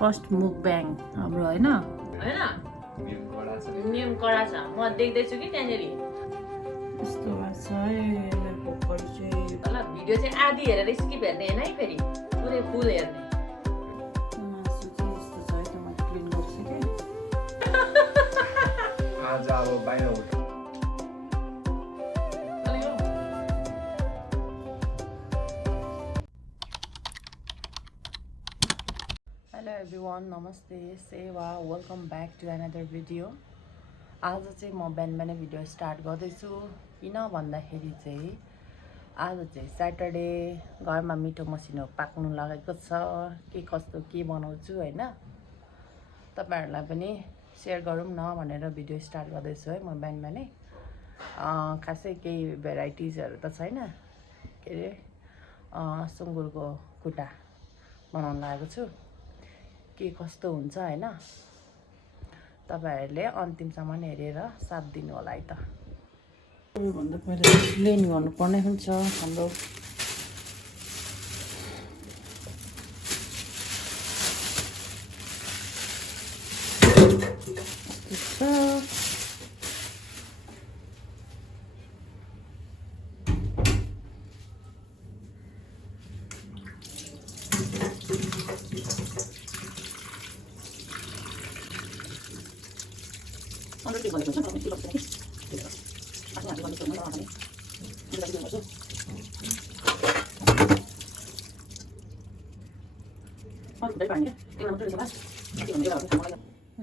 First मुकब्याङ हाम्रो हैन नियम कडा छ म देख्दैछु कि त्यहाँनेरि यस्तो भएको छ है मेरो भोकहरू चाहिँ ल भिडियो चाहिँ आधी हेरेर स्किप हेर्ने हैन है फेरि पुरै फुल हेर्ने मासु चाहिँ यस्तो छ है त मैले क्लिन गरिसकेँ आज अब बाहिर उठ हेलो एभ्रिवान नमस्ते सेवा welcome back to another video. आज चाहिँ म बिहान भिडियो स्टार्ट गर्दैछु किन भन्दाखेरि चाहिँ आज चाहिँ स्याटरडे घरमा मिठो मसिनो पाक्नु लागेको छ के कस्तो के बनाउँछु हैन तपाईहरुलाई पनि शेयर गरौँ न भनेर भिडियो स्टार्ट गर्दैछु है म बिहान खासै केही भेराइटिजहरु त छैन के रे सुँगुरको खुट्टा बनाउन लागेको छु के कस्तो हुन्छ हैन तपाईहरुले अन्तिमसम्म हेरेर साथ दिनु होला है त। यो भन्दा पहिले क्लिन गर्नुपर्ने हुन्छ हाम्रो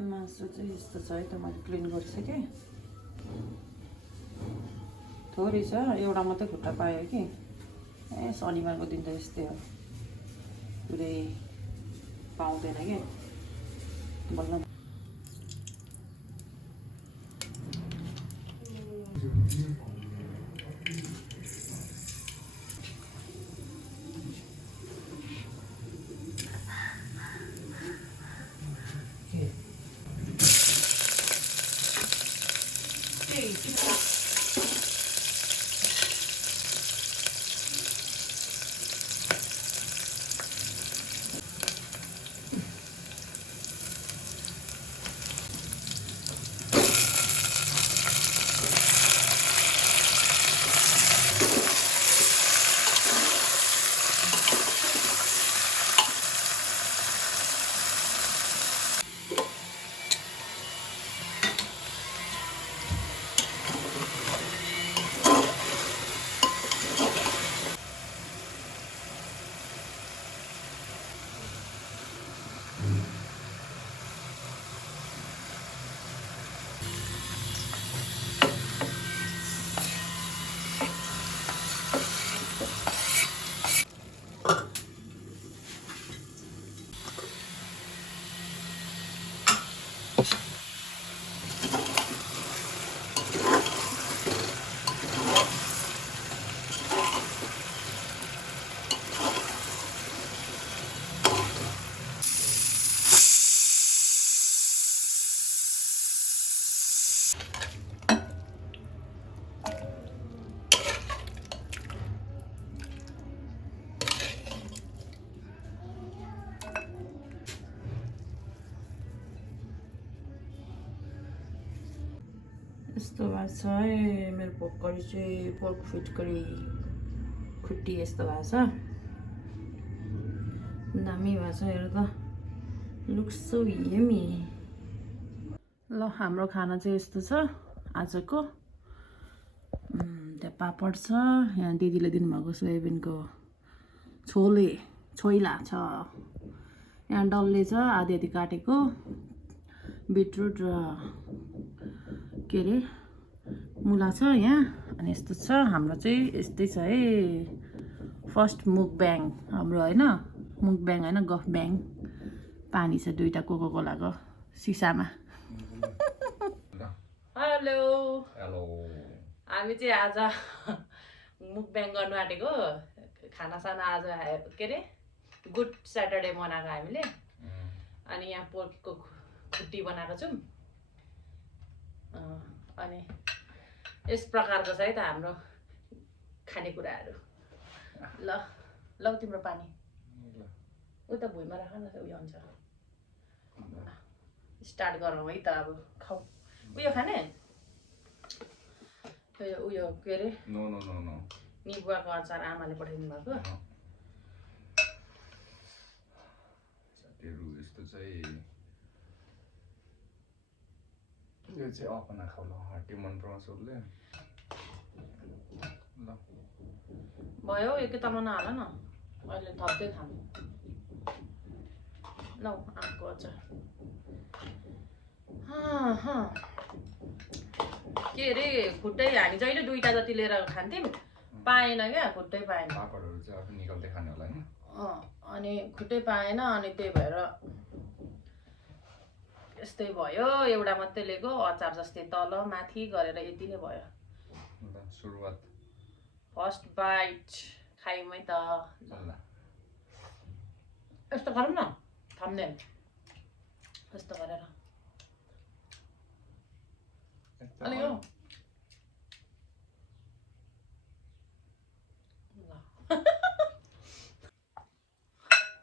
मासु चाहिँ यस्तो छ है त मैले क्लिन गरिसकेँ थोरै छ एउटा मात्रै खुट्टा पायो कि शनिबारको दिन त यस्तै हो पुरै पाउँदैन कि बल्ल यस्तो भएको छ है मेरो पोकरी चाहिँ पोर्क फिटकरी खुट्टी यस्तो भएको छ दामी भएको छ हेर त लुक्स सो यम्मी। ल हाम्रो खाना चाहिँ यस्तो छ आजको त्यहाँ पापड छ यहाँ दिदीले दिनुभएको सोयाबिनको छोइला छ यहाँ डल्ले छ आधी आधी काटेको बिटरुट र के अरे मुला छ यहाँ अनि यस्तो छ हाम्रो चाहिँ यस्तै छ है फर्स्ट मुकब्याङ हाम्रो हैन मुकब्याङ हैन गफब्याङ पानी छ दुईटा कोको कोलाको सिसामा। हेलो हेलो हामी चाहिँ आज मुकब्याङ गर्नु आँटेको खानासाना आज के अरे गुड स्याटरडे मनाएको हामीले अनि यहाँ पोर्कको खुट्टी बनाएको छौँ अनि यस प्रकारको छ है त हाम्रो खानेकुराहरू। ल लौ तिम्रो पानी उता भुइँमा राख न उयो हुन्छ स्टार्ट गरौँ है त अब खाऊ उयो खाने उयो के अरे नो नो नो नो निबुवाको अचार आमाले पठाइदिनु भएको साथीहरू यस्तो चाहिँ यो चाहिँ अपना खाऊ ल हट्टी मन पराउँछ उसले ल भयो एकैतालमा नहाल न अहिले थप्दै खानु ल आँपको अचार के अरे खुट्टै हामी जहिले 2टा जति लिएर खान्थ्यौँ पाएन क्या खुट्टै पाएन पापडहरू चाहिँ आफै निकाल्दै खाने होला हैन अनि खुट्टै पाएन अनि त्यही भएर यस्तै भयो एउटा मात्रै लिएको अचार जस्तै तल माथि गरेर यति नै भयो ल सुरुवात फर्स्ट बाइट खायौँ है त ल यस्तो गरौँ न थम्ने यस्तो गरेर अलि हो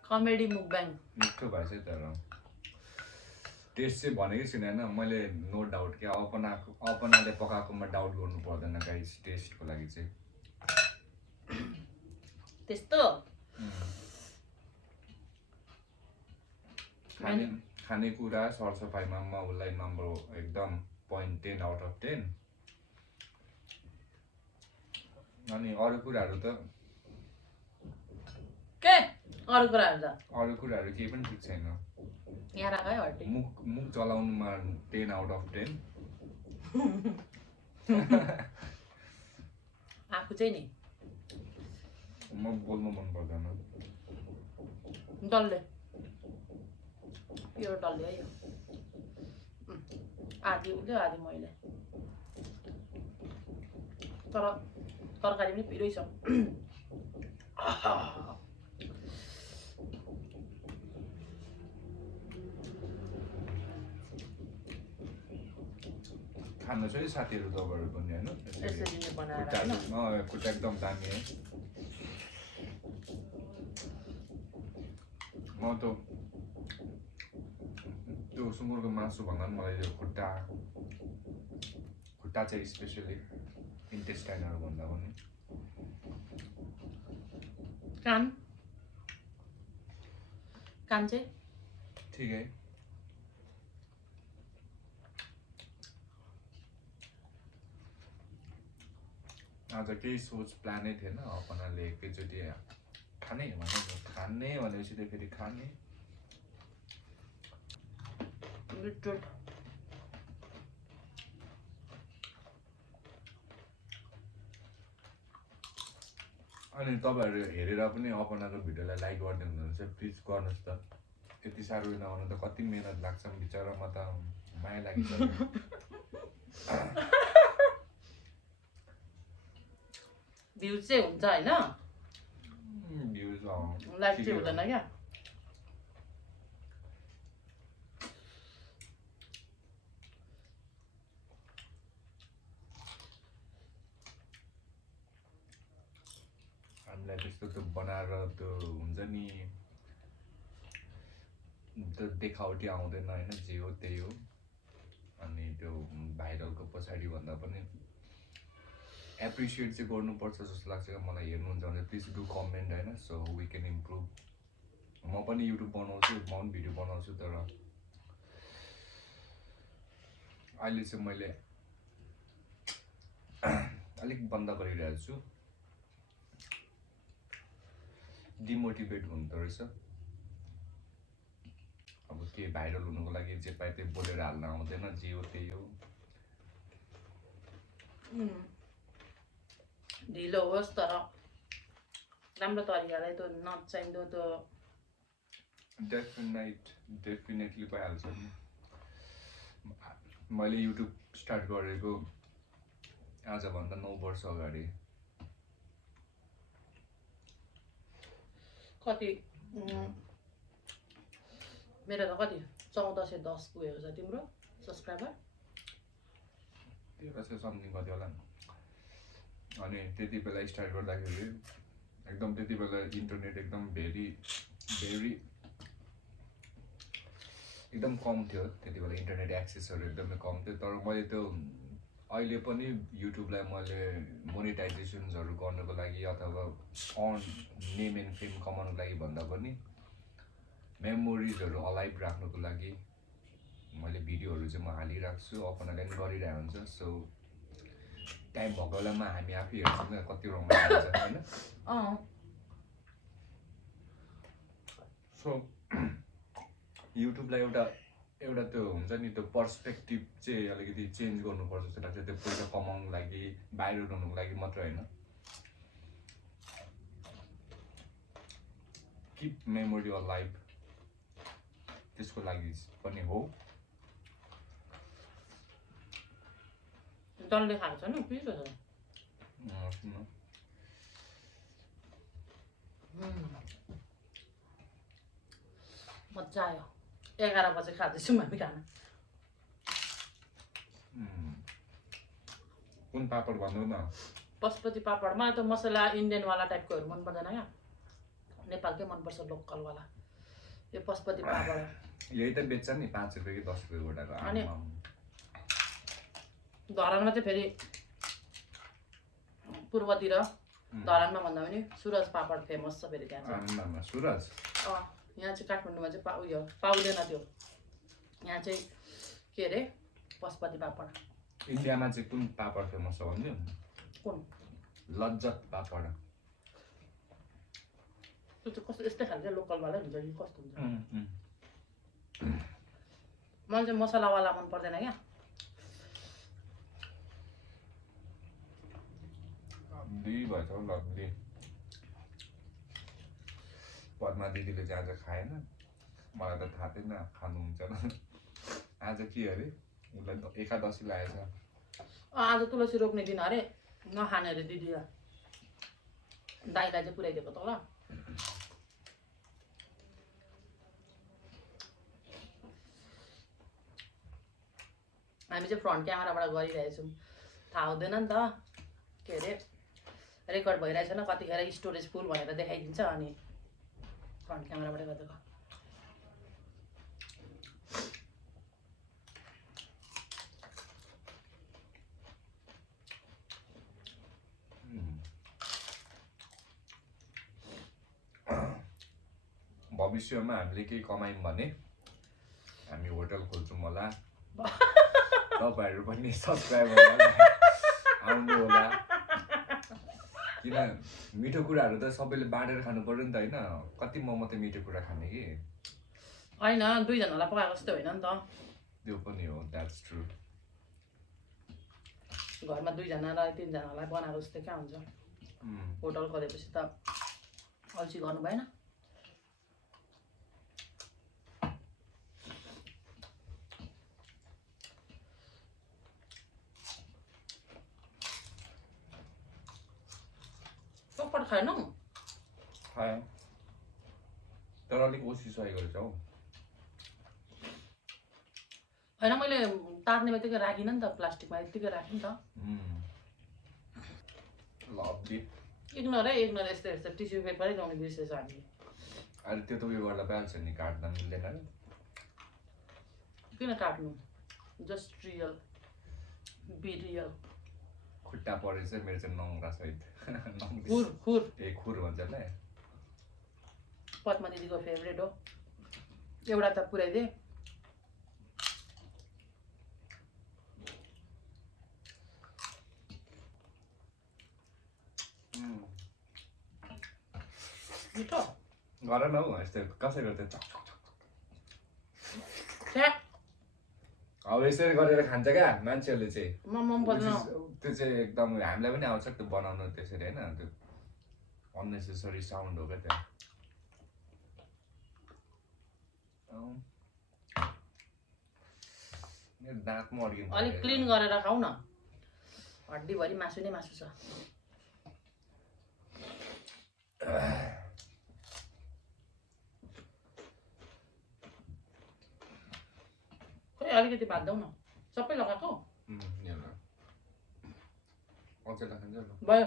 कमेडी मुकब्याङ मिठो भएछ तर टेस्ट चाहिँ भनेकै छैन हैन मैले नो डाउट कि अपनाले पकाएकोमा डाउट गर्नु पर्दैन गाइस टेस्टको लागि चाहिँ त्यस्तो खानेकुरा सरसफाइमा म उसलाई नम्बर एकदम 0.10 आउट अफ 10 अनि अरू कुराहरू त के अरू कुराहरू त अरू कुराहरू केही पनि ठिक छैन यहाँ राख है हड्डी मुख चलाउनुमा 10 आउट अफ 10 आफू चाहिँ नि म बोल्नु मन पर्दैन डल्ले यो डल्ले है यो आधी उसले आधी मैले तर तरकारी पनि पिरै छ खानु चाहिँ साथीहरू तपाईँहरू पनि होइन यसरी नै बनाएर हैन खुट्टा एकदम दामी है म त त्यो सुँगुरको मासु भन्दा पनि मलाई यो खुट्टा चाहिँ स्पेसली इन्टेस्टाइनहरू भन्दा पनि कान चाहिँ ठिकै आज केही सोच प्लानै थिएन अपनाले एकैचोटि खाने भनेपछि त फेरि खाने बिटरुट अनि तपाईँहरू हेरेर पनि अपनाको भिडियोलाई लाइक गर्दै हुनुहुन्छ प्लिज गर्नुहोस् त यति साह्रो नहुनु त कति मेहनत लाग्छ बिचरामा त माया लागिसक्यो भ्युज चाहिँ हुन्छ हैन भ्युज लाइक चाहिँ हुँदैन क्या हामीलाई त्यस्तो त्यो बनाएर त्यो हुन्छ नि त्यो देखावटी आउँदैन होइन जे हो त्यही हो अनि त्यो भाइरलको पछाडि भन्दा पनि एप्रिसिएट चाहिँ गर्नुपर्छ जस्तो लाग्छ क्या मलाई हेर्नुहुन्छ भने प्लिज डु कमेन्ट होइन सो वी क्यान इम्प्रुभ म पनि युट्युब बनाउँछु म पनि भिडियो बनाउँछु तर अहिले चाहिँ मैले अलिक बन्द गरिरहेको छु डिमोटिभेट हुँदो रहेछ अब के भाइरल हुनुको लागि जे पाए त्यही बोलेर हाल्न आउँदैन जे हो त्यही हो ढिलो होस् तर राम्रो तरिकाले त्यो नचाहिँदो त्यो डेफिनेटली भइहाल्छ नि मैले युट्युब स्टार्ट गरेको आजभन्दा 9 वर्ष अगाडि कति मेरो त कति 1410 पुगेको छ तिम्रो सब्सक्राइबर 1300 समथिङ कति होला अनि त्यति बेला स्टार्ट गर्दाखेरि एकदम त्यति बेला इन्टरनेट एकदम भेरी एकदम कम थियो त्यति बेला इन्टरनेट एक्सेसहरू एकदमै कम थियो तर मैले त्यो अहिले पनि युट्युबलाई मैले मोनिटाइजेसन्सहरू गर्नको लागि अथवा अन नेम एन्ड फेम कमाउनको लागि भन्दा पनि मेमोरिजहरू अलाइभ राख्नको लागि मैले भिडियोहरू चाहिँ म हालिरहेको छु अपनाले पनि गरिरहेको हुन्छ सो टाइम भएको बेलामा हामी आफै हेर्छौँ कति रमाइलो हुन्छ होइन सो युट्युबलाई एउटा त्यो हुन्छ नि त्यो पर्सपेक्टिभ चाहिँ अलिकति चेन्ज गर्नुपर्छ जस्तो लाग्छ त्यो पैसा कमाउनुको लागि भाइरल हुनुको लागि मात्र होइन किप मेमोरी अलाइभ त्यसको लागि पनि हो डल्ले खाएको छ नि पिरो छ मजा आयो 11 बजे खाँदैछौँ हामी खाना कुन पापड भन्नु न पशुपति पापडमा त मसला इन्डियनवाला टाइपकोहरू मन पर्दैन क्या नेपालकै मनपर्छ लोकलवाला यो पशुपति पापड यही त बेच्छ नि 5 रुपियाँ कि 10 रुपियाँ गोटाको अनि धरानमा चाहिँ फेरि पूर्वतिर धरानमा भन्दा पनि सुरज पापड फेमस छ फेरि त्यहाँ चाहिँ सुरज यहाँ चाहिँ काठमाडौँमा चाहिँ उयो पाउँदैन त्यो यहाँ चाहिँ के अरे पशुपति पापड इन्डियामा चाहिँ कुन पापड फेमस छ भन्नु कुन लज्जत पापड त्यो चाहिँ कस्तो यस्तै खालको लोकलवाला हुन्छ कि कस्तो हुन्छ मलाई चाहिँ मसलावाला मन पर्दैन क्या लब्धी भएछ लब्धी पद्मा दिदीले चाहिँ आज खाएन मलाई त थाहा थिएन खानुहुन्छ आज के अरे उसलाई एकादशी लागेछ आज तुलसी रोप्ने दिन अरे नखाने अरे दिदीलाई दाइलाई चाहिँ पुऱ्याइदिएको त ल हामी चाहिँ फ्रन्ट क्यामेराबाट गरिरहेछौँ थाहा हुँदैन नि त के अरे रेकर्ड भइरहेछ न कतिखेर स्टोरेज फुल भनेर देखाइदिन्छ अनि फ्रन्ट क्यामेराबाट गरिदिएको भविष्यमा हामीले केही कमायौँ भने हामी होटल खोल्छौँ होला तपाईँहरू पनि सब्सक्राइबर आउनु होला किन मिठो कुराहरू त सबैले बाँडेर खानु पर्यो नि त होइन कति म मात्रै मिठो कुरा खाने कि होइन दुईजनालाई पकाएको जस्तो होइन नि त त्यो पनि हो द्याट्स ट्रु घरमा दुईजना र तीनजनालाई बनाएको जस्तो क्या हुन्छ होटल खोलेपछि त अल्छी गर्नु भएन पकपट खाएनौ खाएँ तर अलिक ओसिसकेको रहेछ हौ होइन मैले तार्ने बित्तिकै राखिनँ नि त प्लास्टिकमा यत्तिकै राखेँ नि त लब्धी इग्नोर है इग्नोर यस्तो यस्तो टिस्यु पेपरै ल्याउने बिर्सेछ हामीले अहिले त्यो त उयो गर्दा पाइहाल्छ नि काट्दा मिल्दैन किन काट्नु जस्ट रियल बी रियल खुट्टा परेछ मेरो चाहिँ नङ्ग्रा सहित खुर खुर ए खुर भन्छ ल पद्मा दिदीको फेभरेट हो एउटा त पुऱ्याइदिए मिठो गर न हौ यस्तो कसै गर्थ्यो अब यसरी गरेर खान्छ क्या मान्छेहरूले चाहिँ मन पर्दैन त्यो चाहिँ एकदम हामीलाई पनि आउँछ त्यो बनाउनु त्यसरी होइन त्यो अननेसेसरी साउन्ड हो क्या त्यो मेरो दाँतमा अड्किन्छ अलिक क्लिन गरेर खाऊ न हड्डीभरि मासु नै मासु छ खोइ अलिकति भात न सबै लगाएको भयो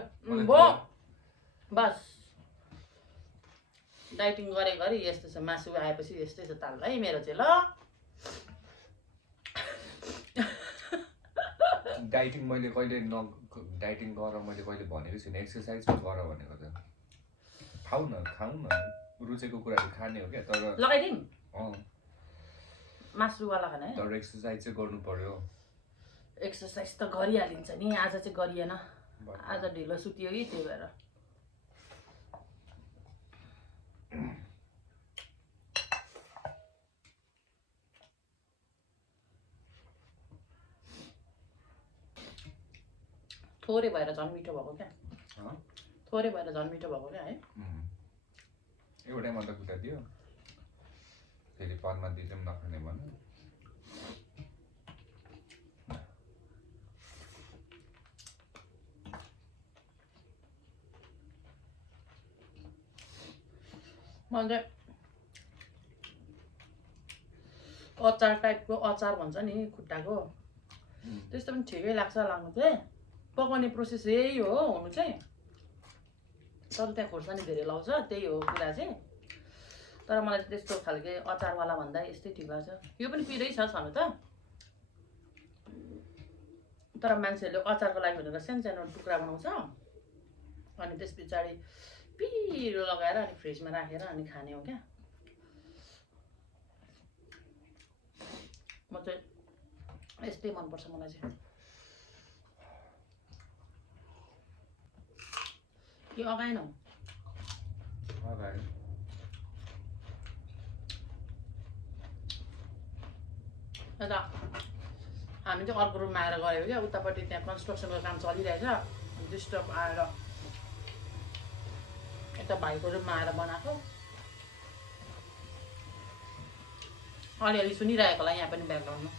भयो बस डाइटिङ गरे गरी यस्तो छ मासु आएपछि यस्तै छ ताल है मेरो चाहिँ ल डाइटिङ मैले कहिले डाइटिङ गर मैले कहिले भनेको छुइनँ एक्सर्साइज गर भनेको त खाऊ न रुचेको कुराहरू खाने हो क्या तर लगाइदिउँ मासुवाला खाने तर एक्सर्साइज चाहिँ गर्नु पर्यो एक्सर्साइज त गरिहालिन्छ नि आज चाहिँ गरिएन आज ढिलो सुतियो कि त्यही भएर थोरै भएर झन् मिठो भएको क्या थोरै भएर झन् मिठो भएको क्या है एउटै मात्र कुरा दियो फेरि पदमा दिँदै पनि नखाने भन्नु मैले अचार टाइपको अचार भन्छ नि खुट्टाको त्यस्तो पनि ठिकै लाग्छ लाग्नु चाहिँ पकाउने प्रोसेस यही हो हुनु चाहिँ तर त्यहाँ खोर्सानी धेरै लाउँछ त्यही हो कुरा चाहिँ तर मलाई त्यस्तो खालके अचारवाला भन्दा यस्तै ठिक लाग्छ यो पनि पिरै छ छनु त तर मान्छेहरूले अचारको लागि भनेर सानो सानो टुक्रा बनाउँछ अनि त्यस पछाडि पिरो लगाएर अनि फ्रिजमा राखेर अनि खाने हो क्या म चाहिँ यस्तै मनपर्छ मलाई चाहिँ यो अगाएन यता हामी चाहिँ अर्को रुममा आएर गऱ्यौँ क्या उतापट्टि त्यहाँ कन्स्ट्रक्सनको काम चलिरहेछ डिस्टर्ब आएर यता भाइको रुममा आएर बनाएको अलिअलि सुनिरहेको होला यहाँ पनि ब्याकग्राउन्डमा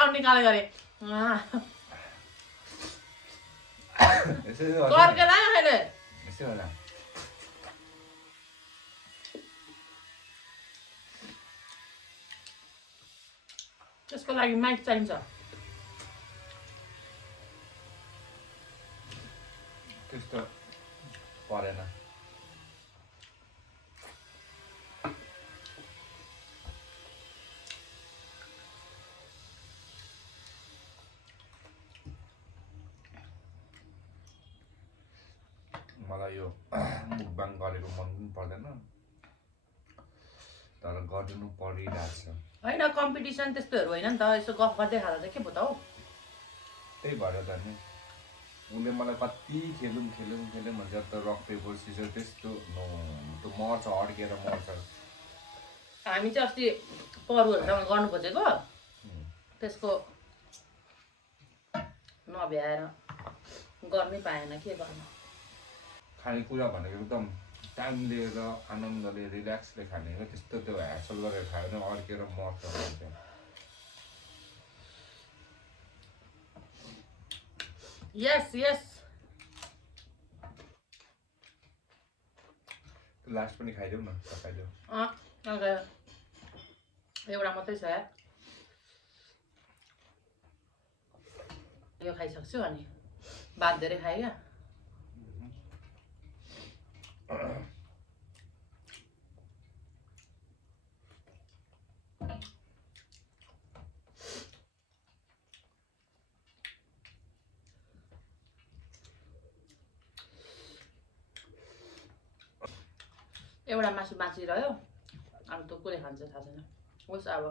साउन्ड निकाले गरे कर्के लाग्यो अहिले त्यसको लागि माइक चाहिन्छ त्यस्तो परेन मलाई यो मुखबाङ गरेको मन पनि पर्दैन तर गर्नु परिरहेछ होइन कम्पिटिसन त्यस्तोहरू होइन नि त यसो गफ गर्दै खाँदा चाहिँ के भयो त हौ त्यही भएर त नि उनले मलाई कति खेलौँ भन्छ त रक पेपर सिजर त्यस्तो त्यो मर्छ अड्केर मर्छ हामी चाहिँ अस्ति परुहरूसँग गर्नु खोजेको त्यसको नभ्याएर गर्नै पाएन के गर्नु खानेकुरा भनेको एकदम टाइम लिएर आनन्दले रिल्याक्सले खाने हो त्यस्तो त्यो ह्यासल गरेर खायो भने अड्केर मर्छ यस यस लास्ट पनि खाइदेऊ न खाइदेऊ एउटा मात्रै छ यार यो खाइसक्छु अनि भात धेरै खाएँ क्या एउटा मासु बाँचिरह्यो अब त कसले खान्छ थाहा छैन होस् अब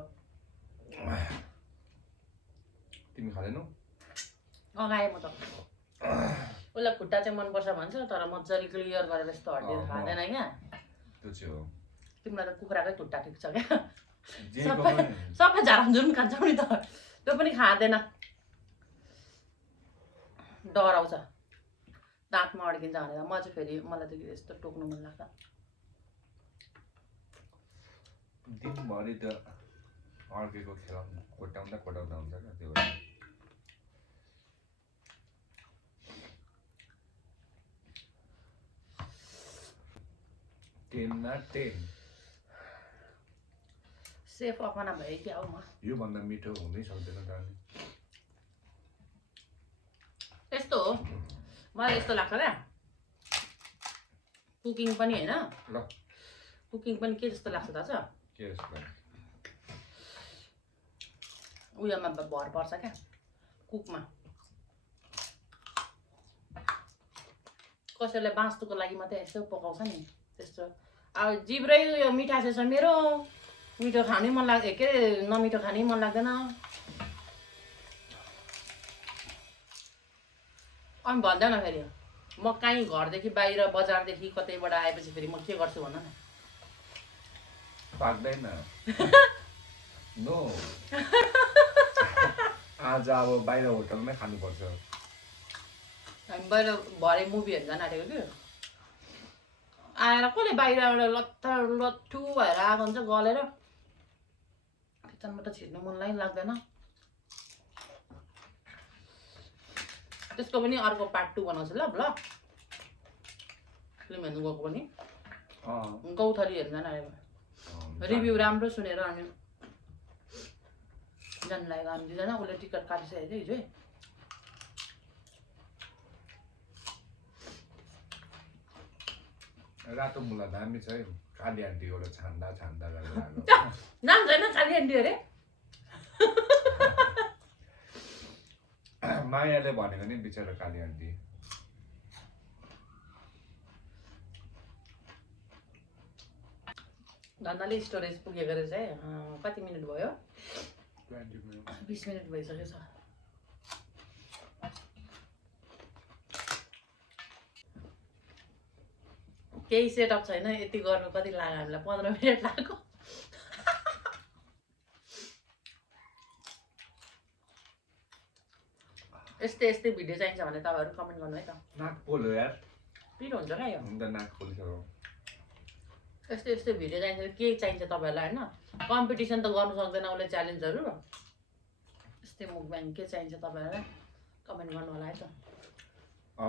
तिमी खाँदैनौ अगाएँ म त उसलाई खुट्टा चाहिँ मनपर्छ भन्छ तर मजाले क्लियर गरेर यस्तो हड्डीहरू खाँदैन क्या त्यो चाहिँ हो तिमीलाई त कुखुराकै खुट्टा ठिक छ क्या जेको सबै झारमझुम खान्छौ नि त त्यो पनि खाँदैन डराउँछ दाँतमा अड्किन्छ भनेर म चाहिँ फेरि मलाई त यस्तो टोक्नु मन लाग्छ दिनभरि त अड्केको खेलाउनु कोटाउँदा हुन्छ क्या त्यो टेनमा 10 सेफ अपना भए क्या हो म योभन्दा मिठो हुनै सक्दैन त यस्तो हो मलाई यस्तो लाग्छ क्या कुकिङ पनि होइन ल कुकिङ पनि के जस्तो लाग्छ थाहा छ के यसको उयोमा भर पर्छ क्या कुकमा कसैले बाँच्नुको लागि मात्रै यसो पकाउँछ नि त्यस्तो अब जिब्रै यो मिठा छ मेरो मिठो खानै मन लाग्छ के अरे नमिठो खानै मन लाग्दैन अनि भन्दैन फेरि म कहीँ घरदेखि बाहिर बजारदेखि कतैबाट आएपछि फेरि म के गर्छु भन न पाक्दैन नो आज अब बाहिर होटलमै खानुपर्छ हामी बाहिर भरे मुभी हेर्न जान आँटेको थियो आएर कसले बाहिरबाट लट्ठु भएर आएको हुन्छ गलेर किचनबाट छिर्नु मनलाई लाग्दैन त्यसको पनि अर्को पार्ट 2 बनाउँछु ल फिल्म हेर्नु गएको पनि गौथली हेर्न जान आएको रिभ्यू राम्रो सुनेर अनि जानु लागेको हामी दुईजना उसले टिकट काटिसकेको थियो हिजो रातो मुला दामी छ है काली आन्टी एउटा छान्दा गरेर नाम छैन काली आन्टी अरे मायाले भनेको नि बिचरा काली आन्टी धन्दाले स्टोरेज पुगेको रहेछ है कति मिनट भयो 20 मिनट भइसक्यो छ केही सेटअप छैन यति गर्नु कति लाग्यो हामीलाई 15 मिनट लाग्यो यस्तै भिडियो चाहिन्छ भने तपाईहरु कमेन्ट गर्नु है त नाक पोल्यो यार पिरो हुन्छ क्या यो हुन्छ नाक पोल्छ यस्तै भिडियो चाहिन्छ के चाहिन्छ तपाईहरुलाई हैन कम्पिटिसन त गर्नु सक्दैन उले च्यालेन्जहरु यस्तै मुकब्याङ के चाहिन्छ तपाईहरुलाई कमेन्ट गर्नु होला है त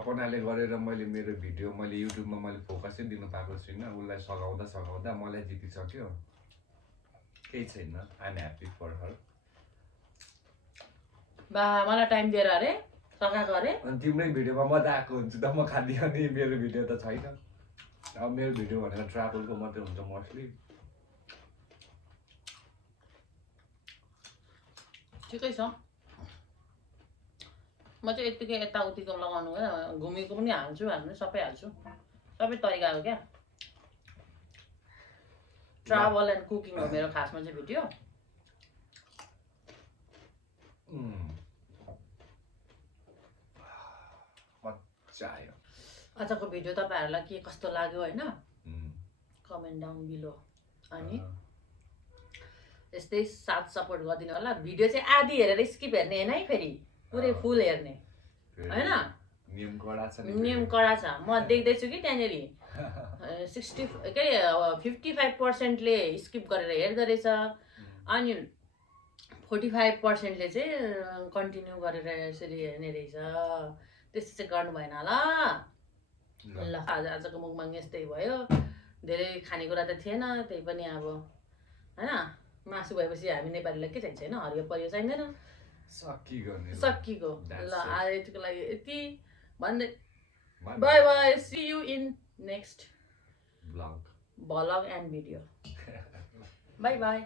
अपनाले गरेर मैले मेरो भिडियो मैले युट्युबमा मैले फोकसै दिन पाएको छैन उलाई सघाउँदा मलाई जितिसक्यो केही छैन आई एम ह्यापी फर हर बा मलाई टाइम दिएर अरे सघाएको अरे अनि तिम्रै भिडियोमा मजा आएको हुन्छ त म खाँदै अनि मेरो भिडियो त छैन अब मेरो भिडियो भनेर ट्राभलको मात्रै हुन्छ मोस्टली ठिकै छ म चाहिँ यतिकै यताउतिको लगाउनु घुमेको पनि हाल्छु सबै हाल्छु सबै तरिकाको क्या ट्राभल एन्ड कुकिङ हो मेरो खासमा चाहिँ भिडियो मजा आयो आजको भिडियो तपाईहरुलाई के कस्तो लाग्यो हैन कमेन्ट डाउन बिलो अनि यस्तै साथ सपोर्ट गरिदिनु होला भिडियो चाहिँ आधी हेरेर स्किप हेर्ने हैन है फेरि पुरै फुल हेर्ने हैन नियम कडा छ म देख्दै छु कि त्यहाँनेरि 55% ले स्किप गरेर हेर्दै रहेछ अनि 45% ले चाहिँ कन्टिन्यू गरेर यसरी हेर्ने रहेछ त्यस्तो चाहिँ गर्नु भएन ल ल आजको मुखमा यस्तै भयो धेरै खानेकुरा त थिएन त्यही पनि अब हैन मासु भएपछि हामी नेपालीलाई के चाहिन्छ हैन हरियो परियो चाहिँदैन सकिगयो ल आज यतिको लागि यति भन्दै bye bye C you in next vlog and video bye bye